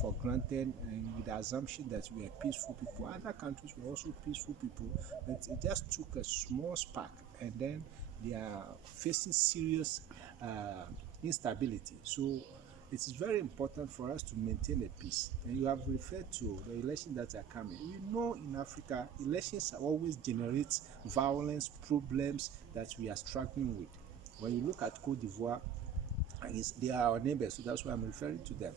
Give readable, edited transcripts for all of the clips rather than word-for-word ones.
for granted and with the assumption that we are peaceful people. Other countries were also peaceful people, but it just took a small spark, and then they are facing serious instability. So it is very important for us to maintain a peace. And you have referred to the elections that are coming. We know in Africa, elections always generate violence, problems that we are struggling with. When you look at Cote d'Ivoire, they are our neighbors, so that's why I'm referring to them.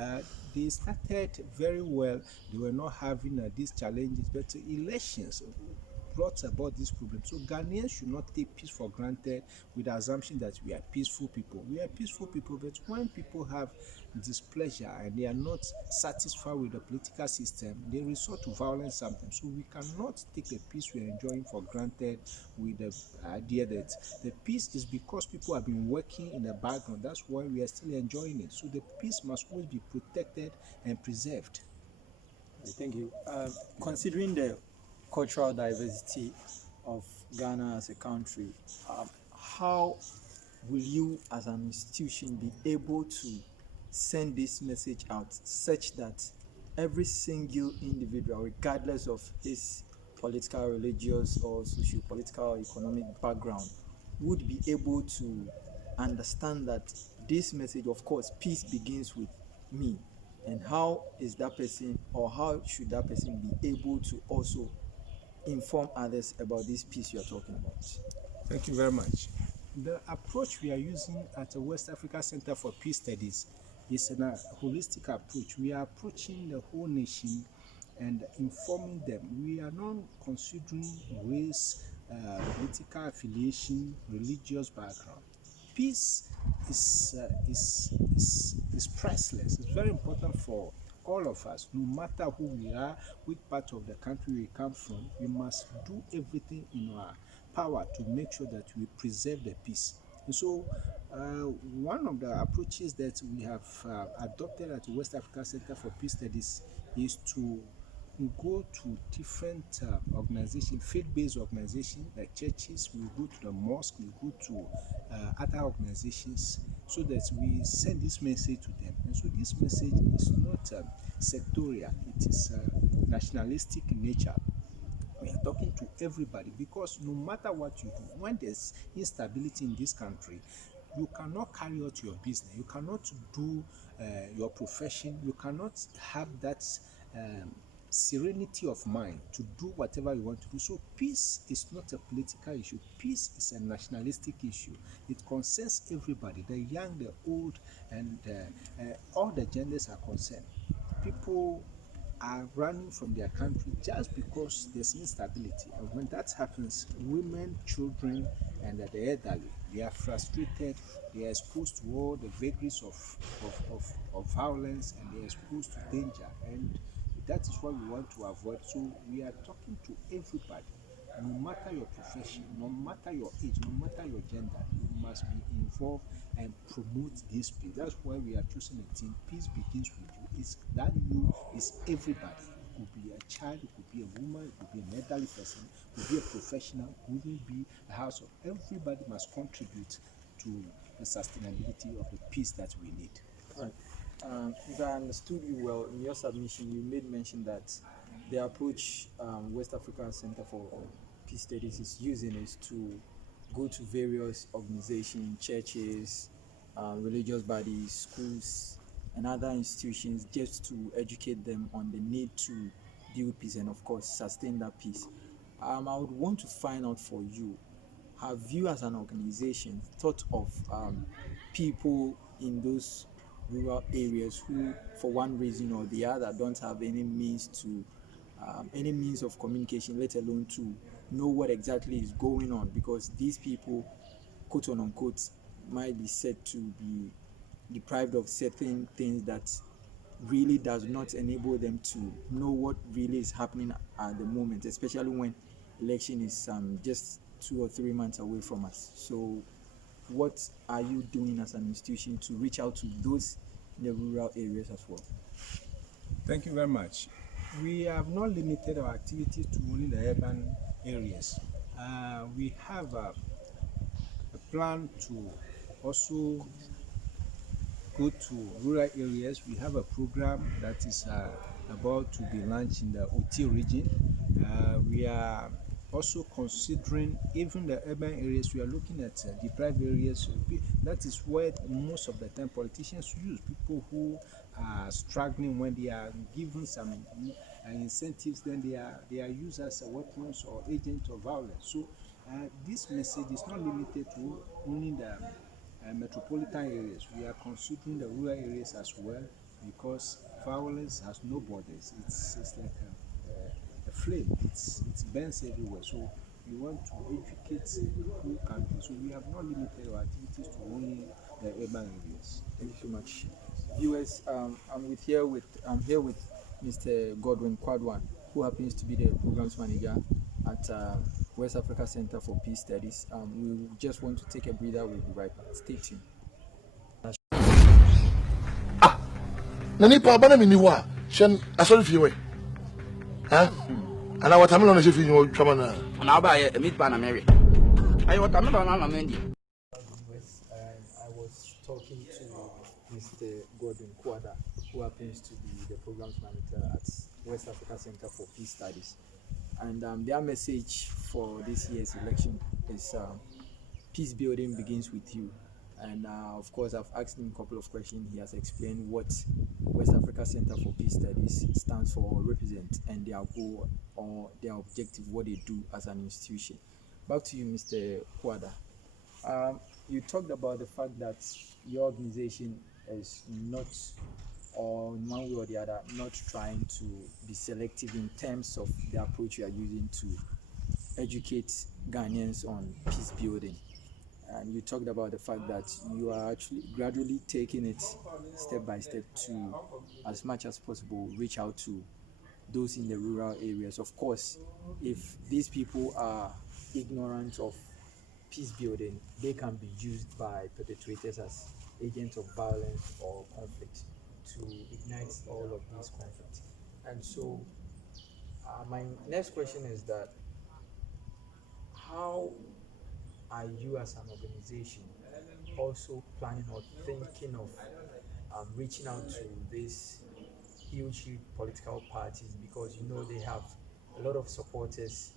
Uh, they started very well. They were not having these challenges, but elections brought about this problem. So Ghanaians should not take peace for granted with the assumption that we are peaceful people. We are peaceful people, but when people have displeasure and they are not satisfied with the political system, they resort to violence sometimes. So we cannot take the peace we are enjoying for granted with the idea that the peace is because people have been working in the background. That's why we are still enjoying it. So the peace must always be protected and preserved. Thank you. Considering the cultural diversity of Ghana as a country, how will you, as an institution, be able to send this message out such that every single individual, regardless of his political, religious, or socio-political, economic background, would be able to understand that this message, of course, peace begins with me, and how is that person, or how should that person be able to also inform others about this peace you are talking about? Thank you very much. The approach we are using at the West Africa Center for Peace Studies is a holistic approach. We are approaching the whole nation and informing them. We are not considering race, political affiliation, religious background. Peace is priceless. It's very important for all of us, no matter who we are, which part of the country we come from. We must do everything in our power to make sure that we preserve the peace. And so, one of the approaches that we have adopted at the West Africa Center for Peace Studies is to go to different organizations, faith-based organizations like churches. We go to the mosque, we go to other organizations, so that we send this message to them. And so this message is not sectorial, it is nationalistic in nature. We are talking to everybody, because no matter what you do, when there's instability in this country, you cannot carry out your business, you cannot do your profession, you cannot have that serenity of mind to do whatever you want to do. So peace is not a political issue. Peace is a nationalistic issue. It concerns everybody, the young, the old, and all the genders are concerned. People are running from their country just because there's instability. And when that happens, women, children, and the elderly, they are frustrated, they are exposed to all the vagaries of violence, and they are exposed to danger. And that is what we want to avoid. So we are talking to everybody, no matter your profession, no matter your age, no matter your gender. You must be involved and promote this peace. That's why we are choosing a team. Peace begins with you. It's that you is everybody. It could be a child, it could be a woman, it could be an elderly person, it could be a professional, it could even be a household. Everybody must contribute to the sustainability of the peace that we need. Right. If I understood you well, in your submission, you made mention that the approach West Africa Center for Peace Studies is using is to go to various organizations, churches, religious bodies, schools, and other institutions just to educate them on the need to build peace and, of course, sustain that peace. I would want to find out for you, have you as an organization thought of people in those rural areas who, for one reason or the other, don't have any means of communication, let alone to know what exactly is going on, because these people, quote unquote, might be said to be deprived of certain things that really does not enable them to know what really is happening at the moment, especially when election is just 2 or 3 months away from us. So what are you doing as an institution to reach out to those in the rural areas as well? Thank you very much. We have not limited our activities to only the urban areas. We have a plan to also go to rural areas, we have a program that is about to be launched in the OT region. We are also considering even the urban areas. We are looking at deprived areas. That is where most of the time politicians use people who are struggling. When they are given some incentives, then they are used as weapons or agents of violence. So this message is not limited to only the metropolitan areas. We are considering the rural areas as well, because violence has no borders. It's like a flame. It burns everywhere. So we want to educate the whole country. So we have not limited our activities to only the urban areas. Thank you so much. Viewers, I'm here with Mr. Godwin Kwadwan, who happens to be the programs manager at West Africa Center for Peace Studies. We just want to take a breather. We'll be right back. Stay tuned. Na nipa bana mi ni hɔ a hyɛ asɔre fie wɛ ha ana watermelon na hyɛ fie wɔ twama na na aba ye meat pan na mary ayi watermelon na mendi. I was talking to Mr. Godwin Kwada, who happens to be the programs manager at West Africa Center for Peace Studies. And their message for this year's election is peace building begins with you. And of course, I've asked him a couple of questions. He has explained what West Africa Center for Peace Studies stands for or represents, and their goal or their objective, what they do as an institution. Back to you, Mr. Kwada. You talked about the fact that your organization is not, or in one way or the other, not trying to be selective in terms of the approach you are using to educate Ghanaians on peace building. And you talked about the fact that you are actually gradually taking it step by step to, as much as possible, reach out to those in the rural areas. Of course, if these people are ignorant of peace building, they can be used by perpetrators as agents of violence or conflict to ignite all of these conflicts. And so, my next question is that how are you as an organization also planning or thinking of reaching out to these huge political parties, because you know they have a lot of supporters,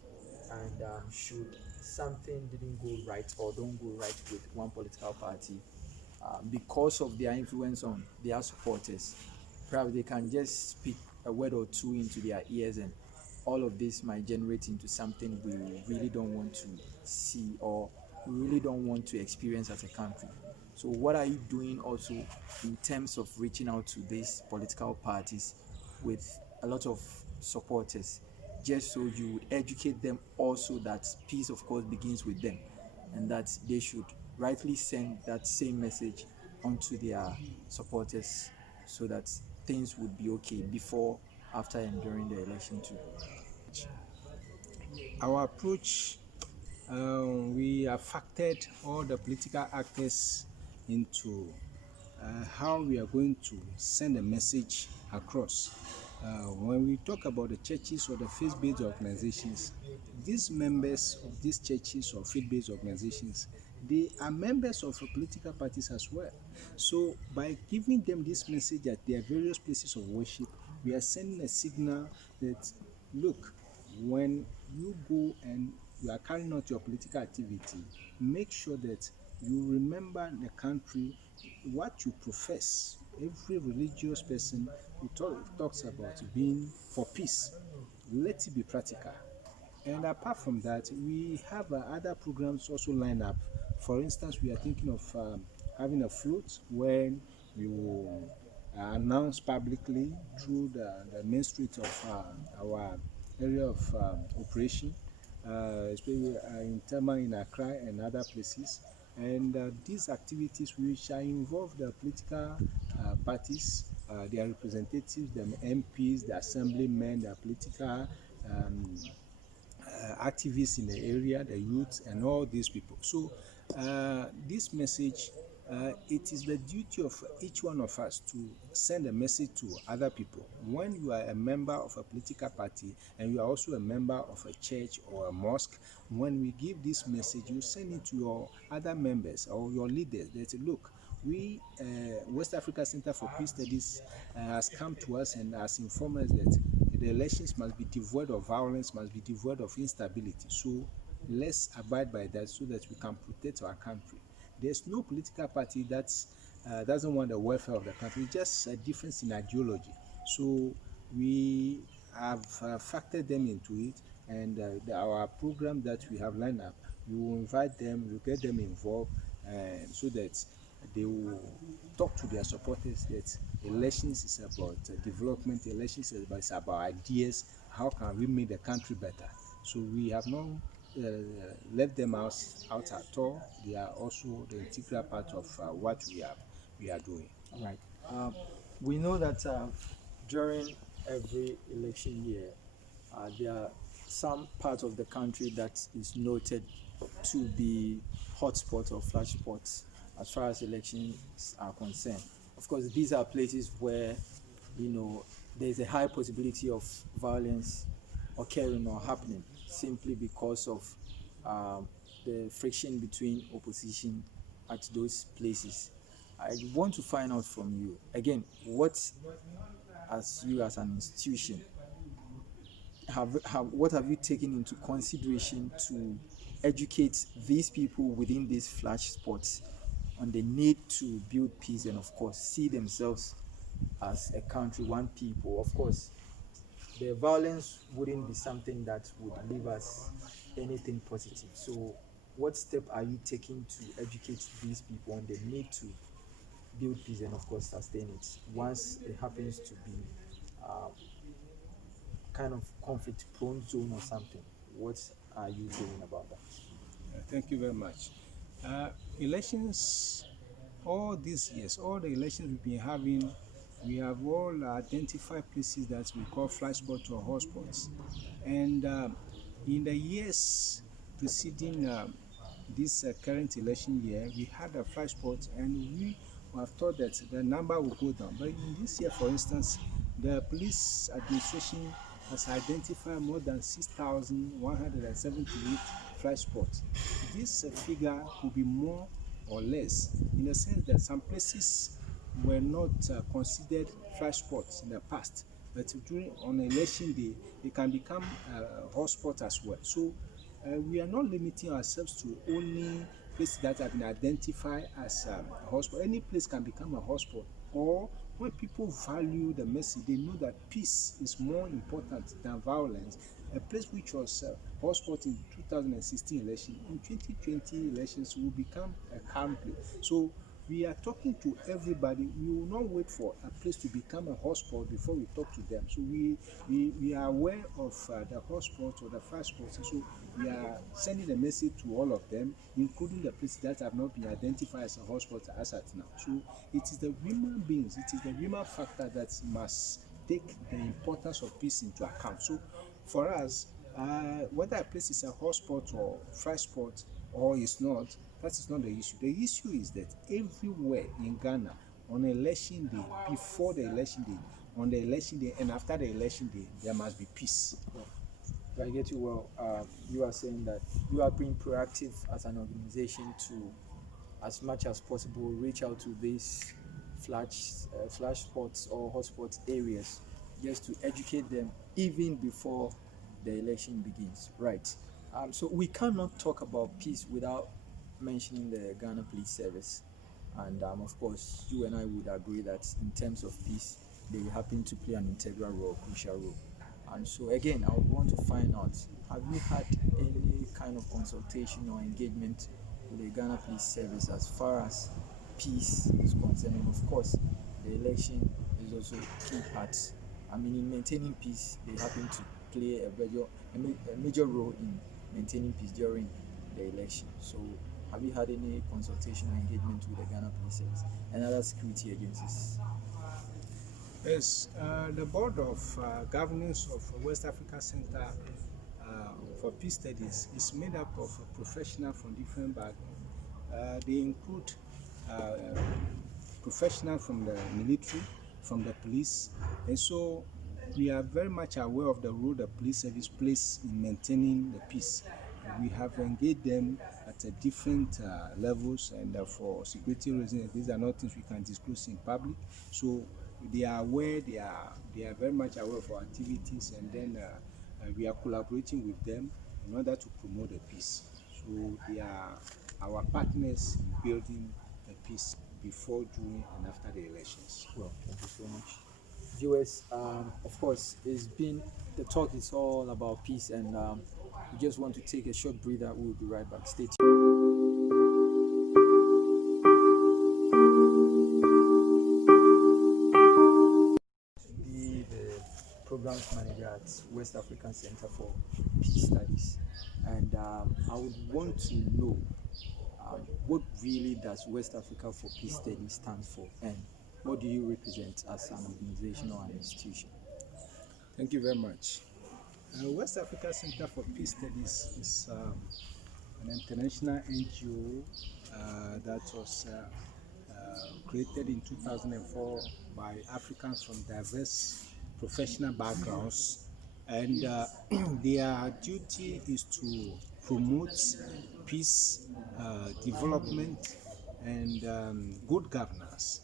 and should something didn't go right or don't go right with one political party, because of their influence on their supporters, perhaps they can just speak a word or two into their ears, and all of this might generate into something we really don't want to see or we really don't want to experience as a country. So what are you doing also in terms of reaching out to these political parties with a lot of supporters, just so you would educate them also that peace of course begins with them, and that they should rightly send that same message onto their supporters, so that things would be okay before, after, and during the election too? Our approach, we have factored all the political actors into how we are going to send a message across. When we talk about the churches or the faith-based organizations, these members of these churches or faith-based organizations, they are members of political parties as well. So by giving them this message at their various places of worship, we are sending a signal that, look, when you go and you are carrying out your political activity, make sure that you remember the country, what you profess. Every religious person who talks about being for peace. Let it be practical. And apart from that, we have other programs also lined up. For instance, we are thinking of having a float when we will announce publicly through the main street of our area of operation, especially in Tema, in Accra, and other places. And these activities which are involve the political parties, their representatives, the MPs, the assemblymen, the political activists in the area, the youth, and all these people. So this message, it is the duty of each one of us to send a message to other people. When you are a member of a political party and you are also a member of a church or a mosque, when we give this message, you send it to your other members or your leaders. They say, look, we, West Africa Center for Peace Studies, has come to us and has informed us that the elections must be devoid of violence, must be devoid of instability. So let's abide by that so that we can protect our country. There's no political party that doesn't want the welfare of the country. It's just a difference in ideology. So we have factored them into it, and our program that we have lined up, we will invite them, we'll get them involved, so that they will talk to their supporters that elections is about development, elections is about ideas, how can we make the country better. So we have not left them out at all. They are also the integral part of what we are doing. All right. We know that during every election year, there are some parts of the country that is noted to be hotspots or flash spots as far as elections are concerned. Of course, these are places where, there's a high possibility of violence occurring or happening simply because of the friction between opposition at those places. I want to find out from you again, as you as an institution, what have you taken into consideration to educate these people within these flash spots on the need to build peace and, of course, see themselves as a country, one people? Of course, the violence wouldn't be something that would leave us anything positive. So what step are you taking to educate these people on the need to build peace and, of course, sustain it once it happens to be kind of conflict prone zone or something? What are you doing about that? Thank you very much. Elections, all these years, all the elections we've been having, we have all identified places that we call flash spots or hotspots. And in the years preceding this current election year, we had a flash spot, and we have thought that the number will go down. But in this year, for instance, the police administration has identified more than 6,178 flash spots. This figure could be more or less, in the sense that some places were not considered flash spots in the past, but on election day, they can become hotspot as well. So we are not limiting ourselves to only places that have been identified as hotspot. Any place can become a hotspot. Or when people value the message, they know that peace is more important than violence. A place which was hotspot in 2016 election, in 2020 elections will become a calm place. So we are talking to everybody. We will not wait for a place to become a hotspot before we talk to them. So we are aware of the hotspots or the flash spots. So we are sending a message to all of them, including the places that have not been identified as a hotspot as at now. So it is the human beings, it is the human factor that must take the importance of peace into account. So for us, whether a place is a hotspot or flash spot or is not, that is not the issue. The issue is that everywhere in Ghana, on election day, before the election day, on the election day, and after the election day, there must be peace. If I get you well, you are saying that you are being proactive as an organization to, as much as possible, reach out to these flash spots or hotspot areas, just to educate them even before the election begins, right? So we cannot talk about peace without mentioning the Ghana Police Service, and of course, you and I would agree that in terms of peace, they happen to play an integral role, crucial role. And so again, I would want to find out, have you had any kind of consultation or engagement with the Ghana Police Service as far as peace is concerned? And of course, the election is also key part. I mean, in maintaining peace, they happen to play a major role in maintaining peace during the election. So have you had any consultation or engagement with the Ghana Police Service and other security agencies? Yes, the Board of Governance of West Africa Center for Peace Studies is made up of professionals from different backgrounds. They include professionals from the military, from the police, and so we are very much aware of the role the police service plays in maintaining the peace. We have engaged them at different levels, and for security reasons, these are not things we can disclose in public. So they are aware, they are very much aware of our activities, and then we are collaborating with them in order to promote the peace. So they are our partners in building the peace before, during, and after the elections. Well, thank you so much. Viewers, of course, the talk is all about peace, and we just want to take a short breather. We'll be right back. Stay tuned. Be the programs manager at West African Center for Peace Studies, and I would want to know what really does West Africa for Peace Studies stand for, and what do you represent as an organization or an institution? Thank you very much. West Africa Center for Peace Studies is an international NGO that was created in 2004 by Africans from diverse professional backgrounds, and their duty is to promote peace, development, and good governance.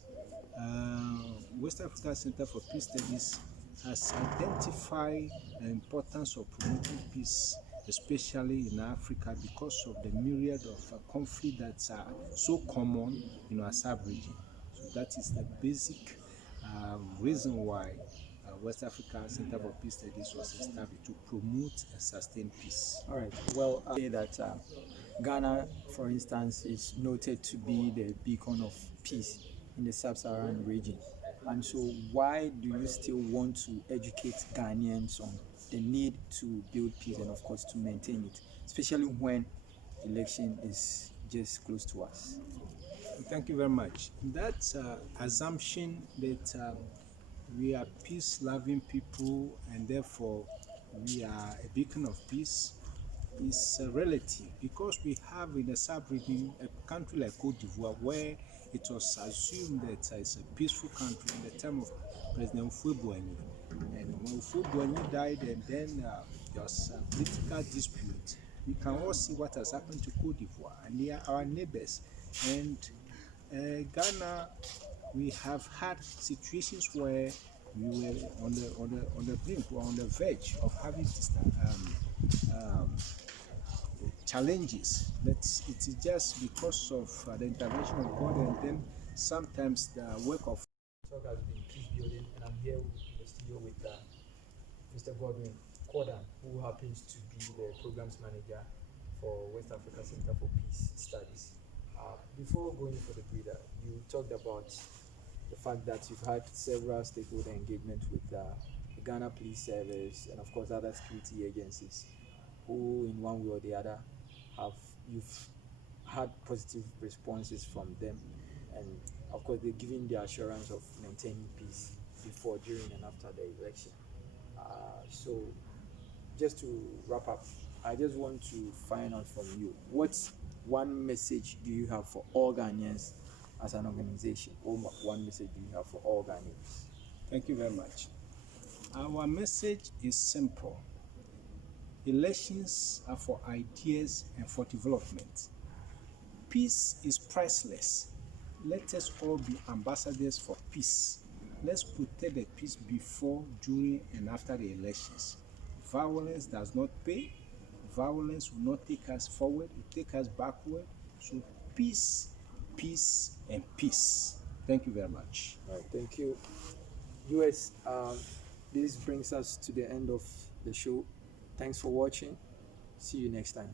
West Africa Center for Peace Studies has identified the importance of promoting peace, especially in Africa, because of the myriad of conflicts that are so common in our sub-region. So that is the basic reason why West Africa Center for Peace Studies was established, to promote and sustain peace. All right. Well, I say that Ghana, for instance, is noted to be the beacon of peace in the sub-Saharan region. And so why do you still want to educate Ghanaians on the need to build peace and, of course, to maintain it, especially when election is just close to us? Thank you very much. That assumption that we are peace-loving people and therefore we are a beacon of peace is relative, because we have in the sub-region a country like Cote d'Ivoire where it was assumed that it's a peaceful country in the time of President Houphouët-Boigny. And when Houphouët-Boigny died, and then there was a political dispute, we can all see what has happened to Cote d'Ivoire, and they are our neighbors. And Ghana, we have had situations where we were on the brink, or on the verge of having challenges. But it is just because of the intervention of God, and then sometimes the work of Talk has been peace building, and I'm here in the studio with Mr. Godwin Kodan, who happens to be the programs manager for West Africa Center for Peace Studies. Before going for the breather, you talked about the fact that you've had several stakeholder engagements with the Ghana Police Service and, of course, other security agencies, who, in one way or the other, you've had positive responses from them, and of course they're giving the assurance of maintaining peace before, during, and after the election. So just to wrap up, I just want to find out from you, what one message do you have for all Ghanaians as an organization? Or one message do you have for all Ghanaians? Thank you very much. Our message is simple. Elections are for ideas and for development. Peace is priceless. Let us all be ambassadors for peace. Let's protect the peace before, during, and after the elections. Violence does not pay. Violence will not take us forward, it will take us backward. So peace, peace, and peace. Thank you very much. All right, thank you. US, this brings us to the end of the show. Thanks for watching. See you next time.